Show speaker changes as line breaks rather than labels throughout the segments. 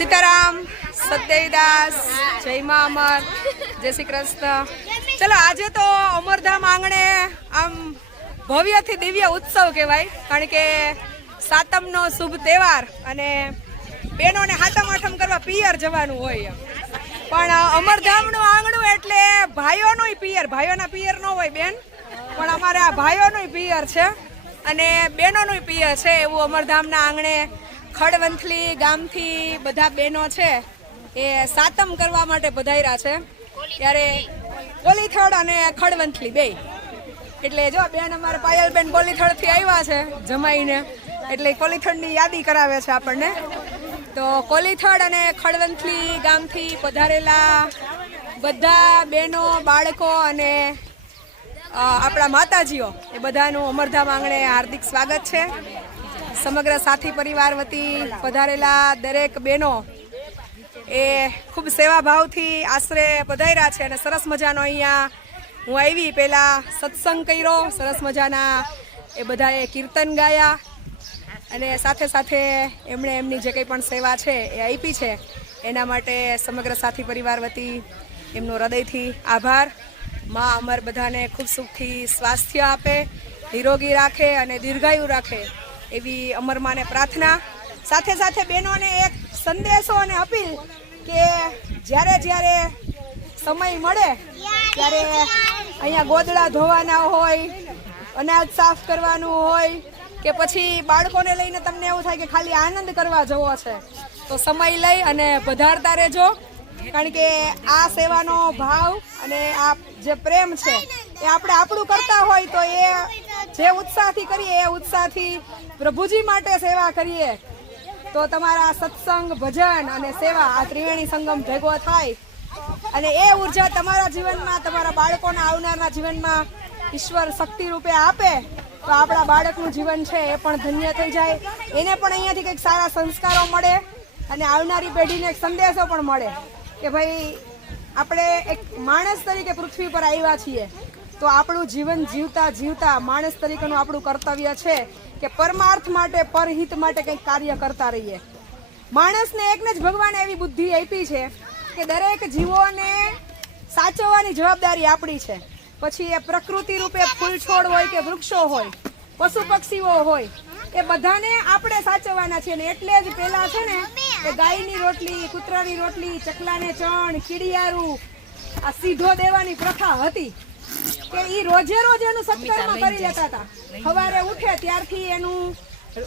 સીતારામ સત્યદાસ જય મા અમર, જય શ્રી કૃષ્ણ. ચલો, આજે તો અમરધામ આંગણે આમ ભવ્યથી દિવ્ય ઉત્સવ કહેવાય, કારણ કે સાતમનો શુભ તહેવાર અને બહેનોને હાથમ આઠમ કરવા પિયર જવાનું હોય પણ અમરધામનું આંગણું એટલે ભાઈઓનું પિયર, ભાઈઓના પિયર ન હોય બેન, પણ અમારે આ ભાઈઓનું પિયર છે અને બહેનોનું પિયર છે એવું અમરધામના આંગણે ખડવંથલી ગામથી બધા બહેનો છે, એ સાતમ કરવા માટે પધાર્યા છે. ત્યારે કોલીથડ અને ખડવંથલી બે. એટલે જો બેન અમારે પાયલબેન કોલીથડથી આવ્યા છે, જમાઈને. એટલે કોલીથડની યાદી કરાવે છે આપણને. તો કોલીથડ અને ખડવંથલી ગામથી પધારેલા બધા બહેનો, બાળકો અને આપણા માતાજીઓ, એ બધાનું અમરધામ આંગણે હાર્દિક સ્વાગત છે. સમગ્ર સાથી પરિવાર વતી પધારેલા દરેક બહેનો એ ખૂબ સેવાભાવથી આશરે પધાર્યા છે અને સરસ મજાનો અહીંયા હું આવી. પહેલાં સત્સંગ કર્યો, સરસ મજાના એ બધાએ કીર્તન ગાયા અને સાથે સાથે એમણે એમની જે કંઈ પણ સેવા છે એ આપી છે. એના માટે સમગ્ર સાથી પરિવાર વતી એમનો હૃદયથી આભાર. મા અમર બધાને ખૂબ સુખથી સ્વાસ્થ્ય આપે, નિરોગી રાખે અને દીર્ઘાયુ રાખે. એવી અમર માને પ્રાર્થના. સાથે સાથે બહેનોને એક સંદેશો અને અપીલ કે જ્યારે જ્યારે સમય મળે, ત્યારે અહીંયા ગોદડા ધોવાના હોય, અનાજ સાફ કરવાનું હોય, કે પછી બાળકોને લઈને તમને એવું થાય કે ખાલી આનંદ કરવા જવો છે, તો સમય લઈ અને પધારતા રહેજો. કારણ કે આ સેવાનો ભાવ અને આ જે પ્રેમ છે, એ આપણે આપણું કરતા હોય તો એ જે ઉત્સાહથી કરીએ એ ઉત્સાહથી પ્રભુજી માટે સેવા કરીએ. તો તમારા સત્સંગ, ભજન અને સેવા આ ત્રિવેણી સંગમ ભેગો થાય. અને એ ઊર્જા તમારા જીવનમાં, તમારા બાળકોના આવનારના જીવનમાં ઈશ્વર શક્તિ રૂપે આપે, તો આપણા બાળકનું જીવન છે એ પણ ધન્ય થઈ જાય. એને પણ અહીંયાથી કંઈક સારા સંસ્કારો મળે અને આવનારી પેઢીને એક સંદેશો પણ મળે કે ભાઈ, આપણે એક માણસ તરીકે પૃથ્વી પર આવ્યા છીએ. તો આપણું જીવન જીવતા જીવતા માણસ તરીકેનું આપણું કર્તવ્ય છે કે પરમાર્થ માટે, પરહિત માટે કંઈક કાર્ય કરતા રહીએ. માણસને એકને જ ભગવાને એવી બુદ્ધિ આપી છે કે દરેક જીવોને સાચવવાની જવાબદારી આપણી છે. પછી એ પ્રકૃતિ રૂપે ફૂલ છોડ હોય કે વૃક્ષો હોય, પશુ પક્ષીઓ હોય, એ બધાને આપણે સાચવવાના છે ને એટલે જ પેલા છે ને, કે ગાયની રોટલી, કૂતરાની રોટલી, ચકલાને ચણ કીડિયારું આ સીધો દેવાની પ્રથા હતી. કે ઈ રોજે રોજ એનું સત્કર્મ કરી લેતા હતા. સવારે ઉઠે ત્યારથી એનું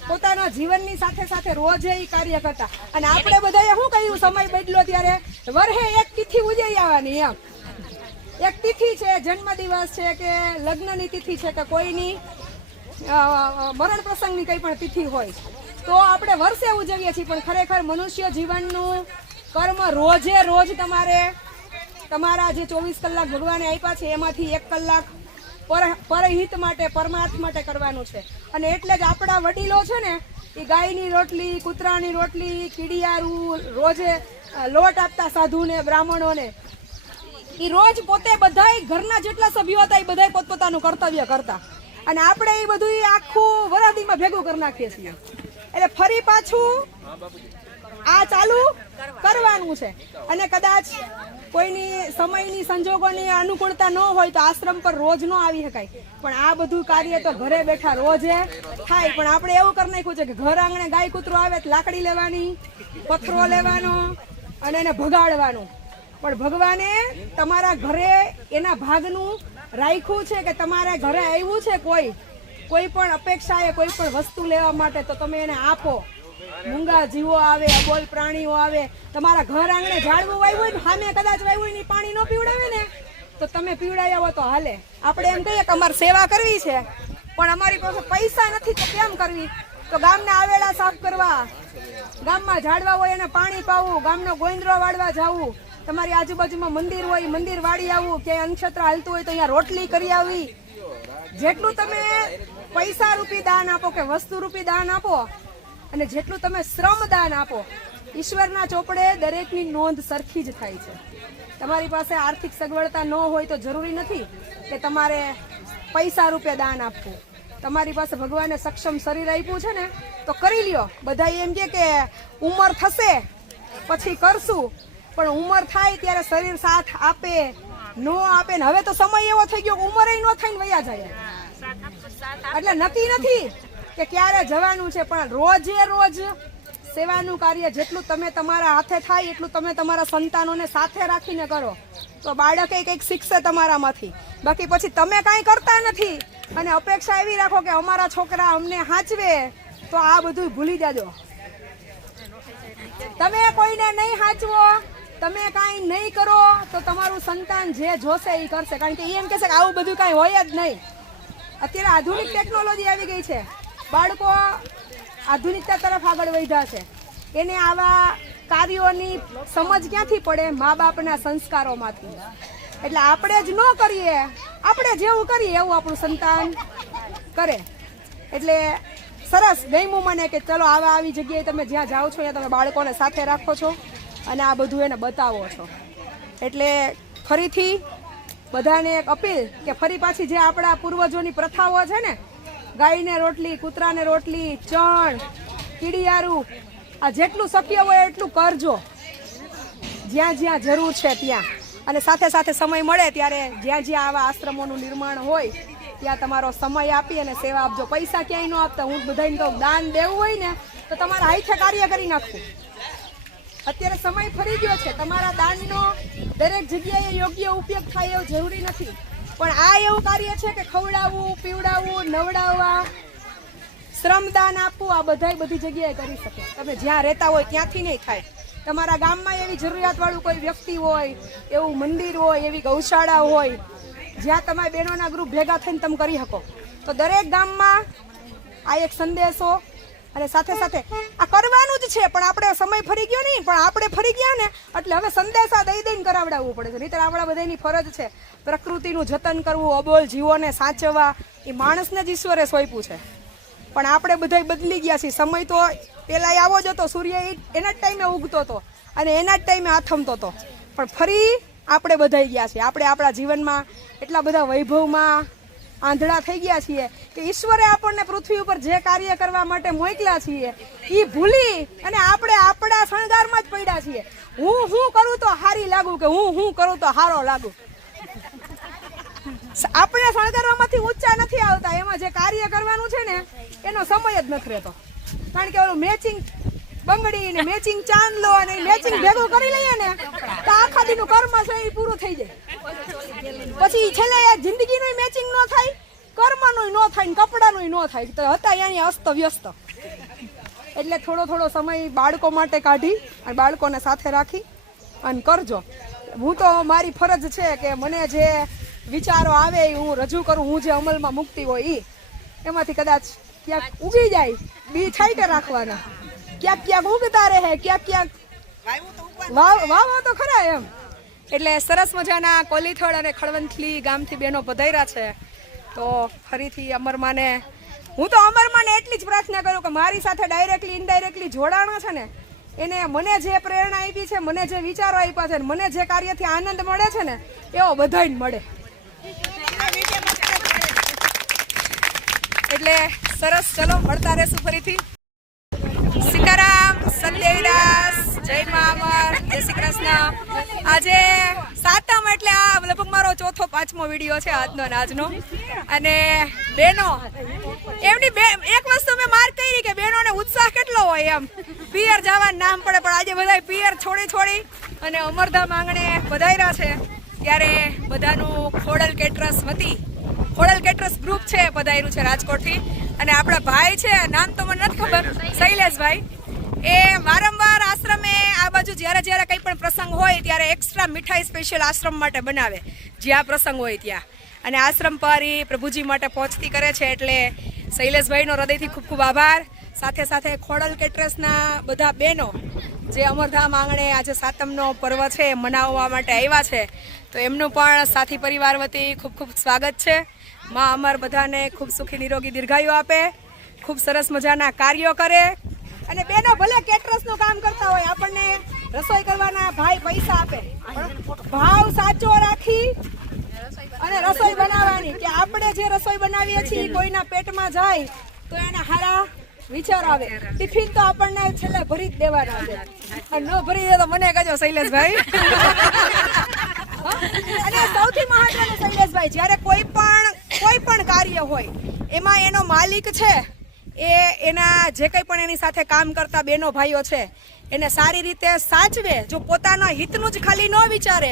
પોતાના જીવનની સાથે સાથે રોજે ઈ કાર્ય કરતા. અને આપણે બધાએ શું કહ્યું સમય બદલો ત્યારે વરહે એક તિથિ ઉજવી આવવાની એમ. એક તિથિ છે જન્મ દિવસ છે કે લગ્નની તિથિ છે કે કોઈની મરણ પ્રસંગની કંઈ પણ તિથિ હોય. તો આપણે વર્ષે ઉજવીએ છીએ પણ ખરેખર મનુષ્ય જીવનનું કર્મ રોજે રોજ તમારે તમારા જે ચોવીસ કલાક ભગવાને આપ્યા છે, એમાંથી એક કલાક પર પરહિત માટે, પરમાર્થ માટે કરવાનું છે. અને એટલે જ આપણા વડીલો છે ને, એ ગાયની રોટલી, કૂતરાની રોટલી, કીડિયારું, રોજે લોટ આપતા સાધુને, બ્રાહ્મણોને એ રોજ પોતે બધાય ઘરના જેટલા સભ્યો હતા એ બધાય પોતપોતાનું કર્તવ્ય કરતા. અને આપણે એ બધું આખું વરાદીમાં ભેગું કરી નાખીએ છીએ. એટલે ફરી પાછું આ ચાલુ કરવાનું છે. અને કદાચ કોઈની સમયની સંજોગોની અનુકૂળતા ન હોય તો આશ્રમ પર રોજ ન આવી શકાય. પણ આ બધું કાર્ય તો ઘરે બેઠા રોજે થાય, પણ આપણે એવું કરી નાખ્યું છે કે ઘર આંગણે ગાય કૂતરો આવે તો લાકડી લેવાની, પથરો લેવાનો અને એને ભગાડવાનું. પણ ભગવાને તમારા ઘરે એના ભાગનું રાખ્યું છે કે તમારા ઘરે આવ્યું છે કોઈ? કોઈ પણ અપેક્ષાએ કોઈ પણ વસ્તુ લેવા માટે તો તમે એને આપો. મૂંગા જીવો આવે, અબોલ પ્રાણીઓ આવે, તમારા ઘર આંગણે ઝાડવું વાવ્યું હોય ને સામે કદાચ વાવ્યું ને પાણી ન પીવડાવે ને, તો તમે પીવડાવી આવો તો હાલે. આપણે એમ કહીએ કે અમારે સેવા કરવી છે, પણ અમારી પાસે પૈસા નથી, તો કેમ કરવી? તો ગામના આવેલા સાફ કરવા, ગામમાં ઝાડવા હોય એને પાણી પાવું, ગામનો ગોંદરો વાળવા જાવું, તમારી આજુબાજુમાં મંદિર હોય, મંદિર વાળી આવવું કે નક્ષત્ર હાલતું હોય તો અહીંયા રોટલી કરી આવી. જેટલું તમે પૈસા રૂપી દાન આપો કે વસ્તુ રૂપી દાન આપો અને જેટલું તમે શ્રમદાન આપો ઈશ્વરના ચોપડે દરેકની નોંધ સરખી જ થાય છે. તમારી પાસે આર્થિક સગવડતા ન હોય તો જરૂરી નથી કે તમારે પૈસા રૂપે દાન આપવું. તમારી પાસે ભગવાને સક્ષમ શરીર આપ્યું છે ને તો કરી લ્યો. બધા એમ કે કે ઉંમર થશે પછી કરશું. પણ ઉંમર થાય ત્યારે શરીર સાથ આપે નો આપે ને હવે તો સમય એવો થઈ ગયો ઉંમરે ન થઈને વયા જાય. એટલે નથી નથી. કે ક્યારે જવાનું છે, પણ રોજે રોજ સેવાનું કાર્ય જેટલું તમે તમારા હાથે થાય એટલું તમે તમારા સંતાનોને સાથે રાખીને કરો. તો બાળકે કંઈક શીખશે તમારામાંથી. બાકી પછી તમે કાંઈ કરતા નથી. અને અપેક્ષા એવી રાખો કે અમારા છોકરા અમને હાચવે, તો આ બધું ભૂલી જાજો. તમે કોઈને નહીં હાચવો, તમે કાંઈ નહીં કરો, તો તમારું સંતાન જે જોશે એ કરશે. કારણ કે એ એમ કહેશે કે આવું બધું કાંઈ હોય જ નહીં. અત્યારે આધુનિક ટેકનોલોજી આવી ગઈ છે. બાળકો આધુનિકતા તરફ આગળ વધ્યા છે. એને આવા કાર્યોની સમજ ક્યાંથી પડે? મા બાપના સંસ્કારોમાંથી. એટલે આપણે જ ન કરીએ, આપણે જેવું કરીએ એવું આપણું સંતાન કરે. એટલે સરસ ગમ્યું મને કે ચલો આવા આવી જગ્યાએ તમે જ્યાં જાઓ છો, ત્યાં તમે બાળકોને સાથે રાખો છો અને આ બધું એને બતાવો છો. એટલે ફરીથી બધાને એક અપીલ કે ફરી પાછી જે આપણા પૂર્વજોની પ્રથાઓ છે ને ગાયને રોટલી, કૂતરાને રોટલી, ચણ, કીડિયારું. આ જેટલું શક્ય હોય એટલું કરજો. જ્યાં જ્યાં જરૂર છે ત્યાં. અને સાથે સાથે સમય મળે ત્યારે જ્યાં જ્યાં આવા આશ્રમોનું નિર્માણ હોય, ત્યાં તમારો સમય આપી અને સેવા આપજો. પૈસા ક્યાંય ન આપતા. હું બધાને કહું, દાન દેવું હોય ને, તો તમારા હાથે કાર્ય કરી નાખવું. અત્યારે સમય ફરી ગયો છે. તમારા દાનનો દરેક જગ્યાએ યોગ્ય ઉપયોગ થાય એવો જરૂરી નથી. પણ આ એવું કાર્ય છે કે ખવડાવવું, પીવડાવવું, નવડાવવા, શ્રમદાન આપવું, આ બધાય બધી જગ્યાએ કરી શકે. તમે જ્યાં રહેતા હોય ત્યાંથી નહીં થાય. તમારા ગામમાં એવી જરૂરિયાતવાળું કોઈ વ્યક્તિ હોય, એવું મંદિર હોય, એવી ગૌશાળા હોય, જ્યાં તમારા બહેનોના ગ્રુપ ભેગા થઈને તમે કરી શકો. તો દરેક ગામમાં આ એક સંદેશો અને સાથે સાથે, આ કરવાનું જ છે, પણ આપણે સમય ફરી ગયો નહીં, પણ આપણે ફરી ગયા ને, એટલે હવે સંદેશા દઈ દઈને કરાવડાવવું પડે છે. નહીતર આપણા બધાની ફરજ છે, પ્રકૃતિનું જતન કરવું, અબોલ જીવોને સાચવવા, એ માણસને જ ઈશ્વરે સોંપ્યું છે. પણ આપણે બધાય બદલી ગયા છીએ. સમય તો પહેલાં આવો જ હતો, સૂર્ય એના જ ટાઈમે ઉગતો હતો, અને એના જ ટાઈમે આથમતો હતો. પણ ફરી આપણે બધાઈ ગયા છીએ. આપણે આપણા જીવનમાં એટલા બધા વૈભવમાં આંધળા થઈ ગયા છીએ કે ઈશ્વરે આપણને પૃથ્વી ઉપર જે કાર્ય કરવા માટે મોકલ્યા છીએ એ ભૂલી અને આપણે આપણા શણગારમાં જ પડ્યા છીએ. હું હું કરું તો હારી લાગુ કે હું હું કરું તો હારો લાગુ? આપણે શણગારવામાંથી ઊંચા નથી આવતા. એમાં જે કાર્ય કરવાનું છે ને, એનો સમય જ નથી રહેતો. કારણ કે ઓલું મેચિંગ બંગડી ને મેચિંગ ચાંદલો અને મેચિંગ ભેગું કરી લઈએ ને, તો આખા દીનું કર્મ છે એ પૂરું થઈ જાય. પછી છેલ્લે જિંદગીનું મેચિંગ ન થાય કર્મનું ન થાય ને કપડાનું ન થાય. તો હતા અહીંયા અસ્ત વ્યસ્ત. એટલે થોડો થોડો સમય બાળકો માટે કાઢી અને બાળકોને સાથે રાખી અને કરજો. હું તો મારી ફરજ છે કે મને જે વિચારો આવે એ હું રજૂ કરું, હું જે અમલમાં મૂકતી હોય એ એમાંથી કદાચ ક્યાંક ઉગી જાય, બી છાંટે રાખવાના. ક્યાંક ક્યાંક ઉગતા રહે ક્યાંક ક્યાંક વાવ તો ખરા એમ. એટલે સરસ મજાના કોલીથળ અને ખળવંથલી ગામથી બેનો પધાર્યા છે. તો ફરીથી અમરમાને હું તો અમરમાને એટલી જ પ્રાર્થના કરું કે મારી સાથે ડાયરેક્ટલી ઇનડાયરેક્ટલી જોડાણો છે ને એને મને જે પ્રેરણા આપી છે મને જે વિચારો આપ્યા છે મને જે કાર્યથી આનંદ મળે છે ને એવો બધાને મળે. એટલે સરસ ચલો મળતા રહેશું ફરીથી. સત્યવિદાસ જય મા જય શ્રી કૃષ્ણ. આજે સાતમ એટલે આ લગભગ મારો ચોથો, પાંચમો વીડિયો છે આજનો ને આજનો. અને બેનો એમની બે, એક વસ્તુ મેં માર્ક કરી કે બેનોને ઉત્સાહ કેટલો હોય એમ. પિયર જવાનું નામ પડે, પણ આજે બધા પિયર છોડી છોડી અને અમરધામ આંગણે વધાર્યા છે. ત્યારે બધાનું ખોડલ કેટરસ વતી, ખોડલ કેટરસ ગ્રુપ છે પધાર્યું છે રાજકોટથી. અને આપણા ભાઈ છે, નામ તો મને નથી ખબર, શૈલેષભાઈ. એ વારંવાર આશ્રમે આ બાજુ જ્યારે જ્યારે કંઈ પણ પ્રસંગ હોય ત્યારે એક્સ્ટ્રા મીઠાઈ સ્પેશિયલ આશ્રમ માટે બનાવે. જ્યાં પ્રસંગ હોય ત્યાં. અને આશ્રમ પર એ પ્રભુજી માટે પહોંચતી કરે છે એટલે શૈલેષભાઈનો હૃદયથી ખૂબ ખૂબ આભાર. સાથે સાથે ખોડલ કેટરસના બધા બહેનો, જે અમરધામ આંગણે આજે સાતમનો પર્વ છે મનાવવા માટે આવ્યા છે. તો એમનું પણ સાથી પરિવાર વતી ખૂબ ખૂબ સ્વાગત છે. માં અમર બધાને ખૂબ સુખી નિરોગી દીર્ઘાયુ આપે. ખૂબ સરસ મજાના કાર્યો કરે. અને બેનો ભલે કેટરસનું કામ કરતા હોય, આપણને રસોઈ કરવાના ભાઈ પૈસા આપે. ભાવ સાચો રાખી અને રસોઈ બનાવવાની. કે આપણે જે રસોઈ બનાવીએ છીએ, કોઈના પેટમાં જાય, તો એને હારા વિચાર આવે. ટિફિન તો આપણને છેલ્લે ભરી જ દેવાના છે. અને ન ભરી દે તો મને કહેજો શૈલેષભાઈ. અને સૌથી મહત્વનું શૈલેષભાઈ, જ્યારે કોઈ પણ કોઈ પણ કાર્ય હોય, એમાં એનો માલિક છે એ એના જે કંઈ પણ એની સાથે કામ કરતા બેનો ભાઈઓ છે, એને સારી રીતે સાચવે. જો પોતાના હિતનું જ ખાલી ન વિચારે,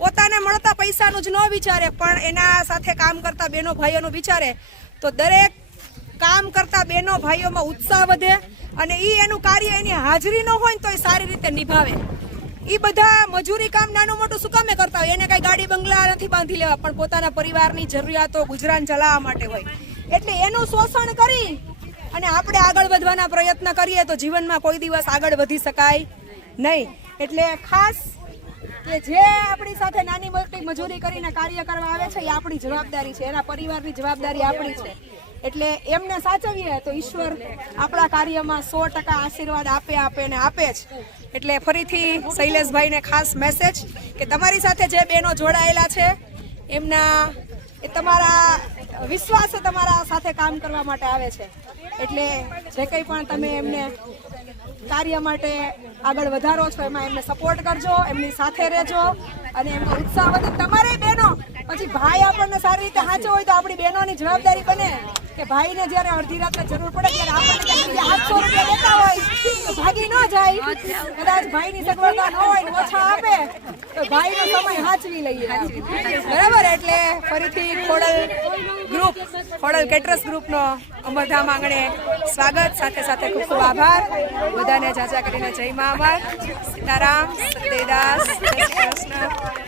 પોતાને મળતા પૈસાનું જ ન વિચારે, પણ એના સાથે કામ કરતા બેનો ભાઈઓનું વિચારે, તો દરેક કામ કરતા બેનો ભાઈઓમાં ઉત્સાહ વધે અને એ એનું કાર્ય એની હાજરી ન હોય ને તો એ સારી રીતે નિભાવે. એ બધા મજૂરી કામ નાનું મોટું શું કામે કરતા હોય? એને કાંઈ ગાડી બંગલા નથી બાંધી લેવા, પણ પોતાના પરિવારની જરૂરિયાતો ગુજરાન ચલાવવા માટે હોય. એટલે એનું શોષણ કરી અને આપણે આગળ વધવાના પ્રયત્ન કરીએ તો જીવનમાં કોઈ દિવસ આગળ વધી શકાય નહીં. એટલે ખાસ કે જે આપણી સાથે નાની મોટી મજૂરી કરીને કાર્ય કરવા આવે છે, એ આપણી જવાબદારી છે. એના પરિવારની જવાબદારી આપણી છે. એટલે એમને સાચવીએ તો ઈશ્વર આપણા કાર્યમાં સો ટકા આશીર્વાદ આપે આપે ને આપે જ. એટલે ફરીથી શૈલેષભાઈને ખાસ મેસેજ કે તમારી સાથે જે બહેનો જોડાયેલા છે, એમના એ તમારા વિશ્વાસ તમારા સાથે કામ કરવા માટે આવે છે. એટલે જે કંઈ પણ તમે એમને કાર્ય માટે આગળ વધારો છો, એમાં એમને સપોર્ટ કરજો, એમની સાથે રહેજો અને એમનો ઉત્સાહ વધે. તમારે બહેનો, પછી ભાઈ આપણને સારી રીતે સાચો હોય તો આપણી બહેનોની જવાબદારી બને કે ભાઈને જ્યારે અડધી રાત્રે જરૂર પડે ત્યારે આપણને આઠસો રૂપિયા દેતા હોય. ભાગી ન જાય. કદાચ ભાઈની સગવડતા ન હોય ઓછા આપે, તો ભાઈનો સમય સાચવી લઈએ. બરાબર? એટલે ફરીથી ખોડલ ગ્રુપ ખોડલ કેટરસ ગ્રુપનો અમરધામ આંગણે સ્વાગત. સાથે સાથે ખૂબ ખૂબ આભાર. બધાને જાજા કરીને જય મા અમર સીતારામ સત્યદાસ જય શ્રી કૃષ્ણ